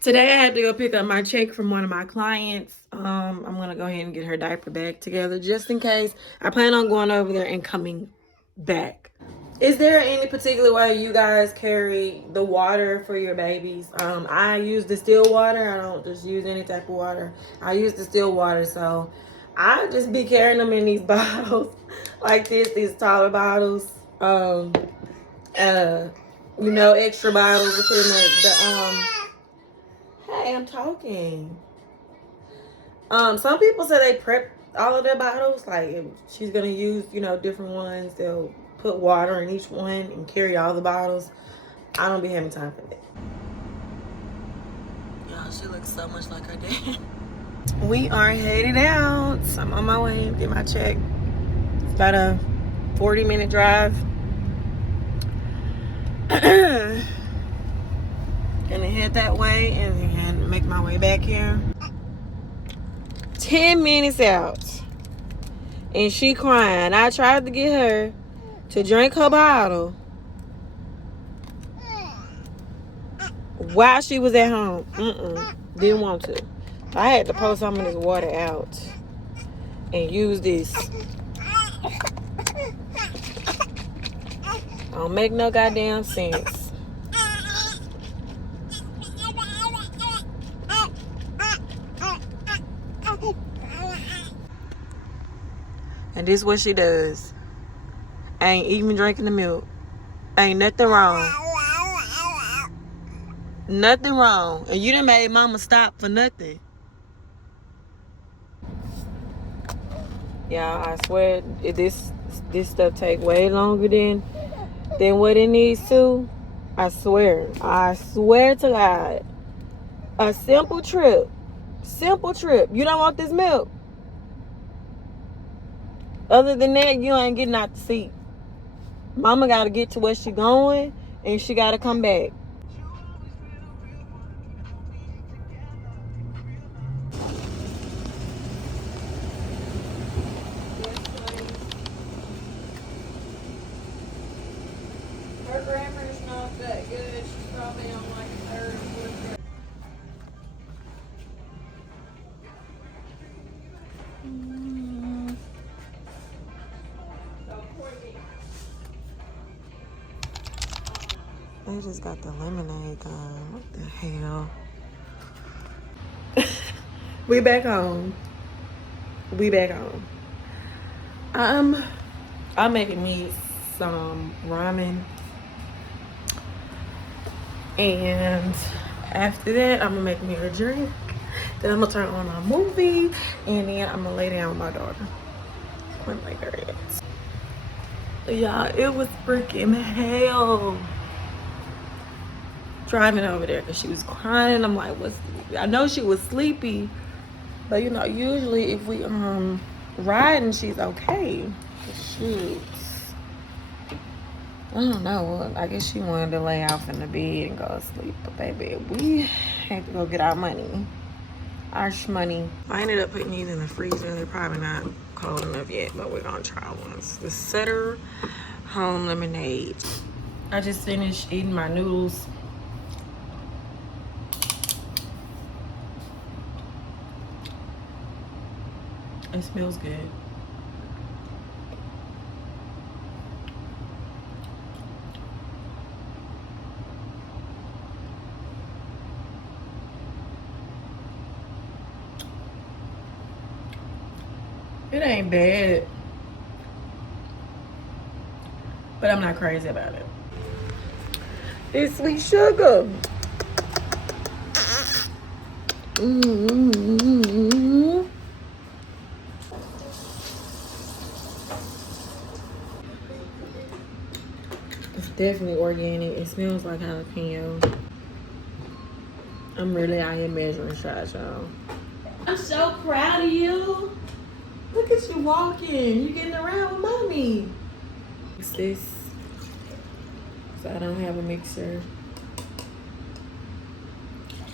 Today I had to go pick up my check from one of my clients. I'm gonna go ahead and get her diaper bag together just in case. I plan on going over there and coming back. Is there any particular way you guys carry the water for your babies? I use distilled water. I don't just use any type of water. I use distilled water, so I just be carrying them in these bottles like this, these taller bottles. You know, extra bottles to put in the Hey, I'm talking. Some people say they prep all of their bottles. Like, if she's gonna use, you know, different ones, they'll put water in each one and carry all the bottles. I don't be having time for that. Y'all, she looks so much like her dad. We are headed out. I'm on my way to get my check. It's about a 40-minute drive. Gonna head that way and make my way back here. 10 minutes out and she crying. I tried to get her to drink her bottle while she was at home. Didn't want to. I had to pour some of this water out and use this. Don't make no goddamn sense. And this is what she does. Ain't even drinking the milk. Ain't nothing wrong. Nothing wrong. And you done made mama stop for nothing. Yeah, I swear this stuff take way longer than what it needs to. I swear to God. A simple trip. You don't want this milk. Other than that, you ain't getting out the seat. Mama got to get to where she going, and she got to come back. Her grammar's not that good. She's probably on like a third or fourth grade. They just got the lemonade going. What the hell? We back home. I'm making me some ramen. And after that, I'm gonna make me a drink. Then I'm gonna turn on a movie. And then I'm gonna lay down with my daughter. When later is. Y'all, it was freaking hell. Driving over there because she was crying. I'm like, I know she was sleepy, but you know, usually if we riding, she's okay. Shoot, I don't know. I guess she wanted to lay off in the bed and go to sleep. But baby, we had to go get our money, our shmoney. I ended up putting these in the freezer. They're probably not cold enough yet, but we're gonna try ones. The Sutter Home Lemonade. I just finished eating my noodles. It smells good. It ain't bad, but I'm not crazy about it. It's sweet sugar. It's definitely organic. It smells like jalapeno. I'm really out here measuring shots, y'all. I'm so proud of you. Look at you walking. You getting around with mommy. What's this? So I don't have a mixer.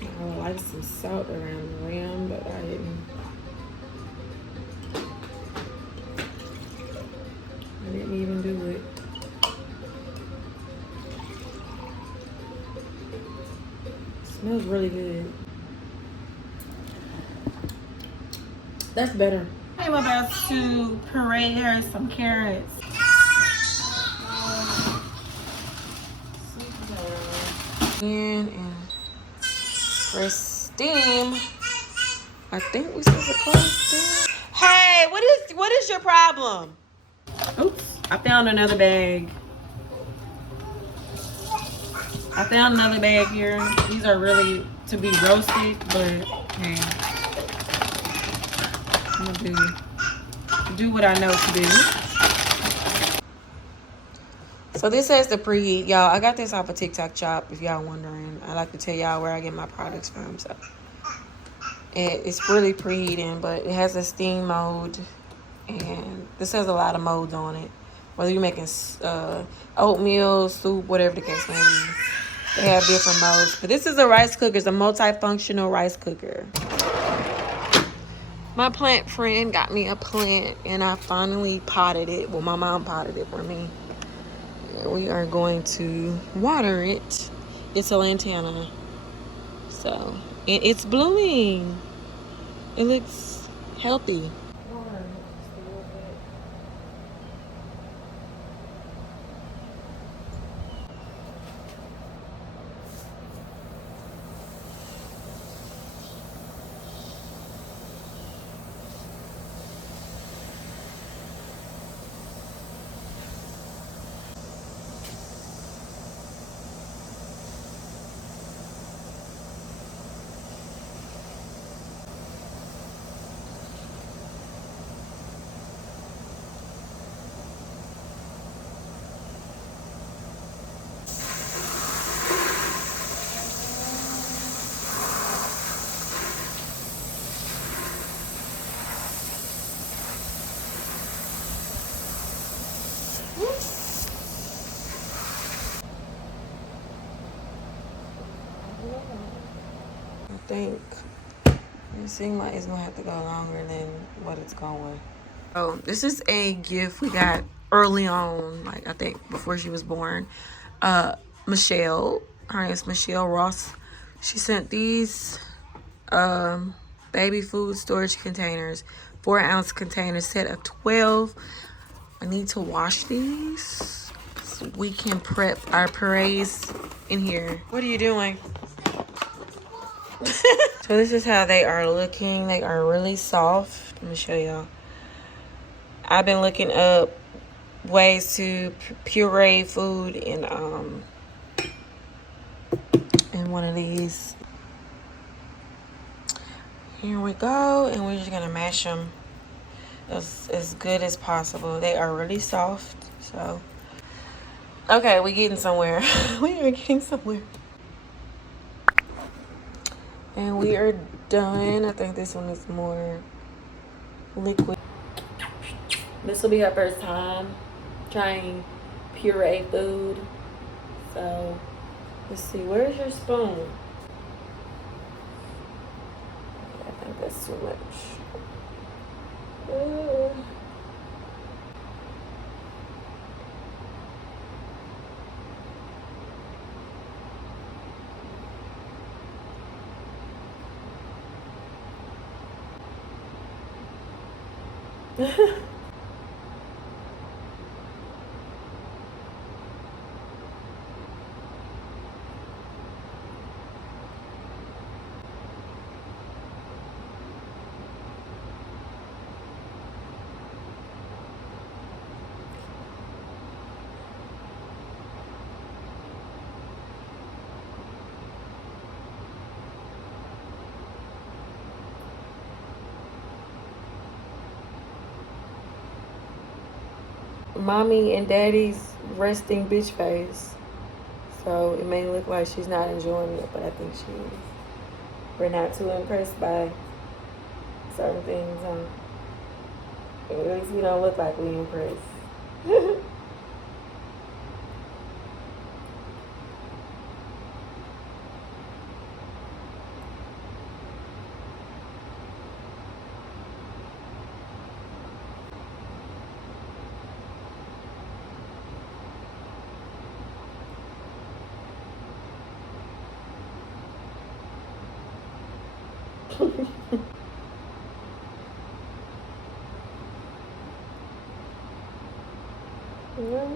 I would like some salt around the rim, but I didn't even do it. Smells smells really good. That's better. I'm about to puree her some carrots. And press steam. I think we're supposed to close steam. Hey, what is your problem? Oops, I found another bag. I found another bag here. These are really to be roasted, but hey, I'm gonna do what I know to do. So this says to preheat, y'all. I got this off a TikTok shop. If y'all wondering, I like to tell y'all where I get my products from. So it's really preheating, but it has a steam mode, and this has a lot of modes on it. Whether you're making oatmeal, soup, whatever the case may be. They have different modes. But this is a rice cooker. It's a multifunctional rice cooker. My plant friend got me a plant, and I finally potted it. Well, my mom potted it for me. And we are going to water it. It's a lantana. So, and it's blooming. It looks healthy. I think it seems like it's gonna have to go longer than what it's going. Oh, this is a gift we got early on, like I think before she was born. Michelle, her name is Michelle Ross. She sent these baby food storage containers, 4-ounce containers, set of 12. I need to wash these so we can prep our purees in here. What are you doing? So this is how they are looking. They are really soft. Let me show y'all. I've been looking up ways to puree food in one of these. Here we go, and we're just gonna mash them as good as possible. They are really soft, so okay, we're getting somewhere. We are getting somewhere. And we are done. I think this one is more liquid. This will be our first time trying puree food. So let's see, where's your spoon? I think that's too much. Mommy and daddy's resting bitch face. So it may look like she's not enjoying it, but I think she is. We're not too impressed by certain things. At least we don't look like we impressed. Yeah.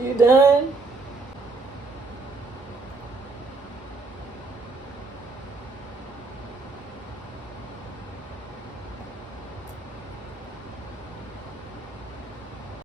You done?